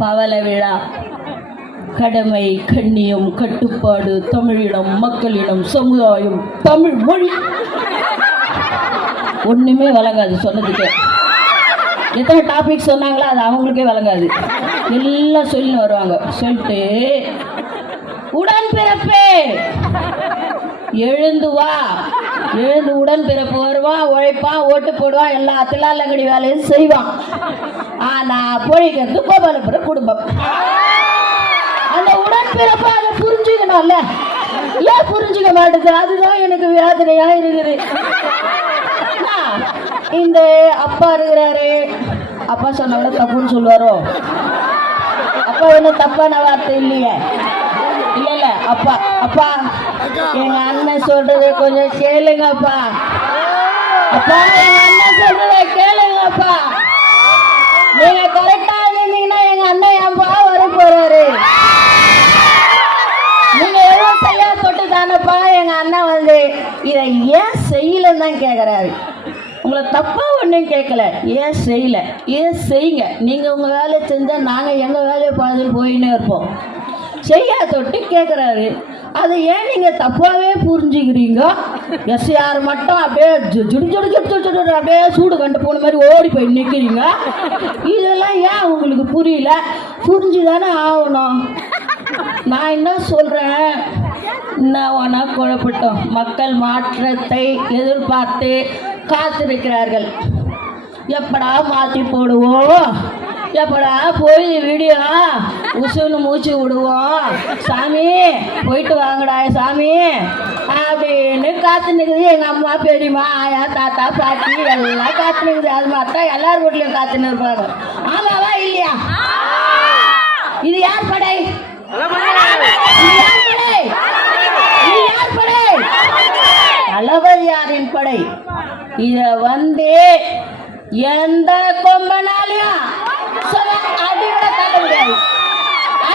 பவள விழா. கடமை, கண்ணியம், கட்டுப்பாடு, தமிழினம், மக்களிடம், சமுதாயம், தமிழ் மொழி. ஒண்ணுமே வழங்காது சொன்னதுக்கே. எத்தனை டாபிக் சொன்னாங்களோ அது அவங்களுக்கே வழங்காது. எல்லாம் சொல்லின்னு வருவாங்க. சொல்லிட்டு உடன்பிறப்பே எழுந்து வா, எழுந்து உடன்பிறப்பு வருவான், உழைப்பான், ஓட்டு போடுவான், எல்லா தில்லாலங்கடி வேலையும் செய்வான். ஆனா பொழிக்கிறது கோபாலபுர குடும்பம். அந்த உடன்பிறப்ப அதை புரிஞ்சுக்கணும்ல. ஏன் புரிஞ்சுக்க மாட்டேது? அதுதான் எனக்கு வேதனையா இருக்குது. இந்த அப்பா இருக்கிறாரு, அப்பா சொன்ன தப்புன்னு சொல்லுவாரோ? அப்பா என்ன தப்பான வார்த்தை இல்லையே? இல்ல இல்ல, அப்பா அப்பா எங்க அண்ணன் சொல்றதை கொஞ்சம் கேளுங்க அப்பா. அப்பா எங்க அண்ணன் சொல்றதை கேளுங்க அப்பா. நீங்க கரெக்டா இருந்தீங்கன்னா எங்க அண்ணன் ஏன்பா வர போறாரு? நீங்க எதுவும் செய்ய தொட்டு தானப்பா எங்க அண்ணன் வந்து இதை ஏன் செய்யலன்னு தான் கேக்குறாரு. உங்களை தப்பா ஒன்றும் கேட்கல, ஏன் செய்யல, ஏன் செய்யுங்க. நீங்கள் உங்கள் வேலையை செஞ்சால் நாங்கள் எங்கள் வேலையை பார்த்துட்டு போயின்னே இருப்போம். செய்யா தொட்டு கேட்குறாரு. அதை ஏன் நீங்கள் தப்பாகவே புரிஞ்சுக்கிறீங்க? எஸ்ஆர் மட்டும் அப்படியே ஜுடு அப்படியே சூடு கண்டு போன மாதிரி ஓடி போய் நிற்கிறீங்க. இதெல்லாம் ஏன் உங்களுக்கு புரியல? புரிஞ்சு தானே ஆகணும். நான் என்ன சொல்கிறேன், என்ன வேணா குழப்பட்டோம். மக்கள் மாற்றத்தை எதிர்பார்த்து காத்திருக்கிறார்கள். எப்படா மாற்றி போடுவோம், எப்படா போய் வீடியோ உசுன்னு மூச்சு விடுவோம், சாமி போயிட்டு வாங்கடா சாமி அப்படின்னு காத்து நிற்குது. எங்கள் அம்மா, பெரியம்மா, ஆயா, தாத்தா, பாட்டி எல்லாம் காத்து நிற்குது. அது மாதிரி தான் எல்லார் வீட்லையும் காத்துன்னு இருப்பாங்க. ஆமாவா இல்லையா? இது யார் படை? தளபதியாரின் படை. இத வந்து எந்த கொம்பனாலையும் அடிவிட தள்ள முடியாது.